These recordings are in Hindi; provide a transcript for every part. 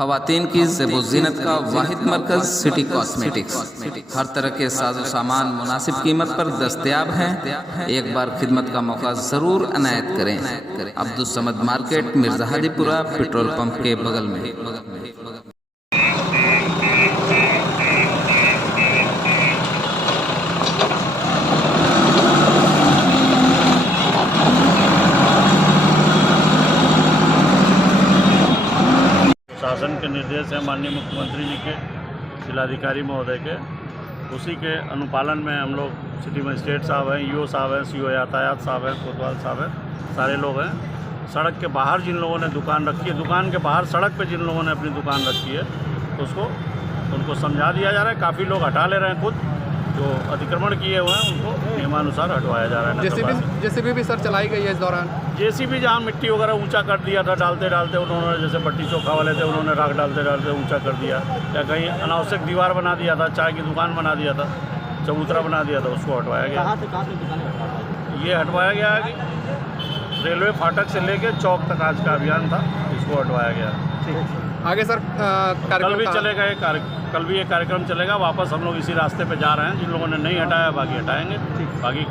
खवातीन की ज़ेब-ओ-ज़ीनत का वाहिद मरकज़ सिटी कॉस्मेटिक्स। हर तरह के साजो सामान मुनासिब कीमत पर दस्तयाब हैं। एक बार खिदमत का मौका ज़रूर अनायत करें। Abdus Samad market, Mirza Hadipura, petrol pump के बगल में। शासन के निर्देश है माननीय मुख्यमंत्री जी के, जिलाधिकारी महोदय के, उसी के अनुपालन में हम लोग सिटी मजिस्ट्रेट साहब हैं, ईओ साहब हैं, सीओ यातायात साहब हैं, कोतवाल साहब हैं, सारे लोग हैं। सड़क के बाहर जिन लोगों ने दुकान रखी है, दुकान के बाहर सड़क पे जिन लोगों ने अपनी दुकान रखी है, तो उनको समझा दिया जा रहा है। काफ़ी लोग हटा ले रहे हैं, खुद जो अतिक्रमण किए हुए हैं उनको नियमानुसार हटवाया जा रहा है। जेसीबी भी सर चलाई गई है इस दौरान। जेसीबी जहाँ मिट्टी वगैरह ऊंचा कर दिया था, डालते डालते उन्होंने, जैसे बट्टी चोखा वाले थे, उन्होंने राख डालते डालते ऊंचा कर दिया, या कहीं अनावश्यक दीवार बना दिया था, चाय की दुकान बना दिया था, चबूतरा बना दिया था, उसको हटवाया गया। ये हटवाया गया है कि रेलवे फाटक से लेके चौक तक आज का अभियान था, इसको हटवाया गया। आगे सर कल भी चलेगा ये कल भी ये कार्यक्रम चलेगा। वापस हम लोग इसी रास्ते पे जा रहे हैं। जिन लोगों ने नहीं हटाया बाकी हटाएंगे। बाकी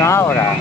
कहाँ हो रहा है?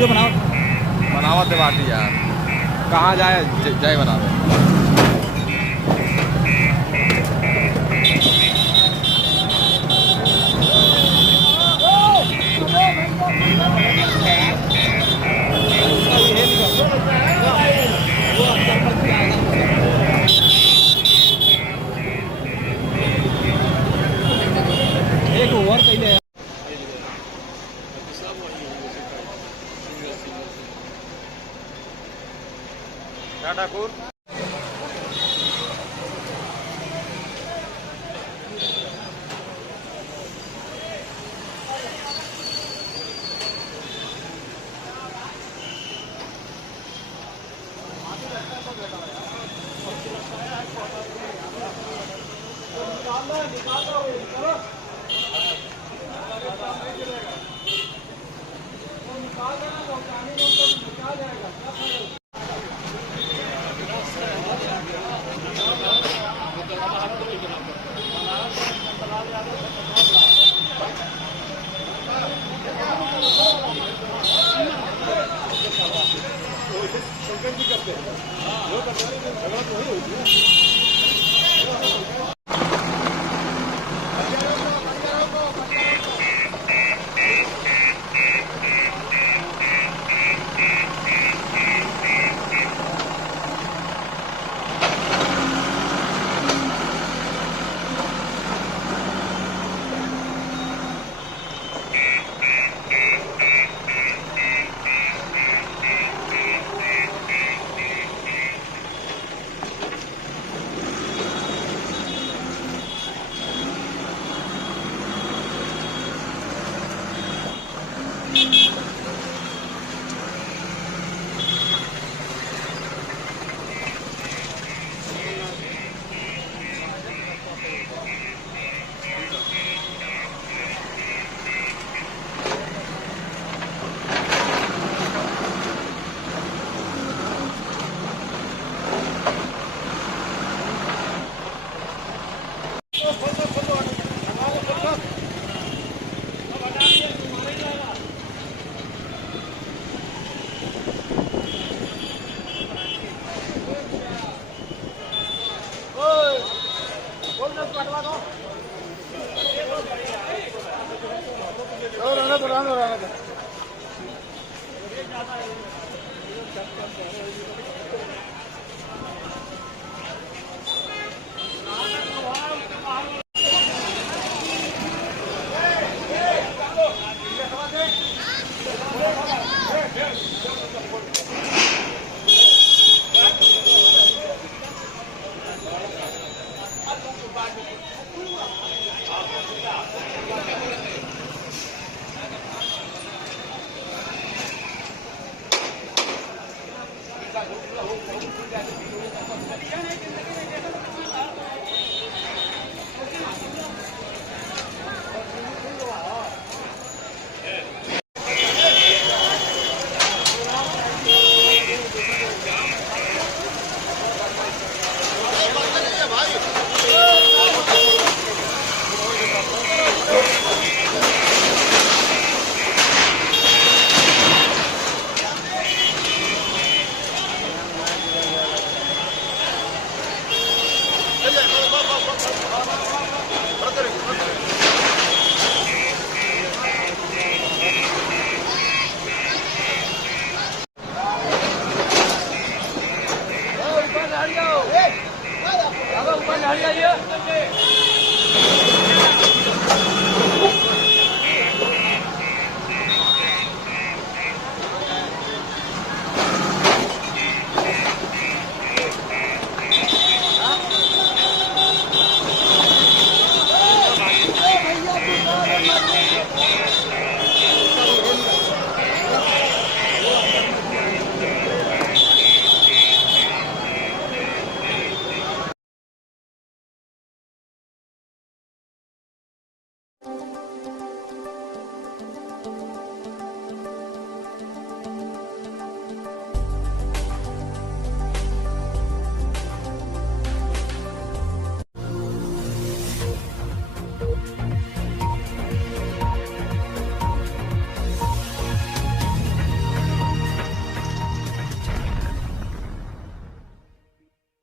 वीडियो बनाओ। बनावत है बाटी यार, कहाँ जाए जय बनावे। एक ओवर पहले ठाकुर रहने दो।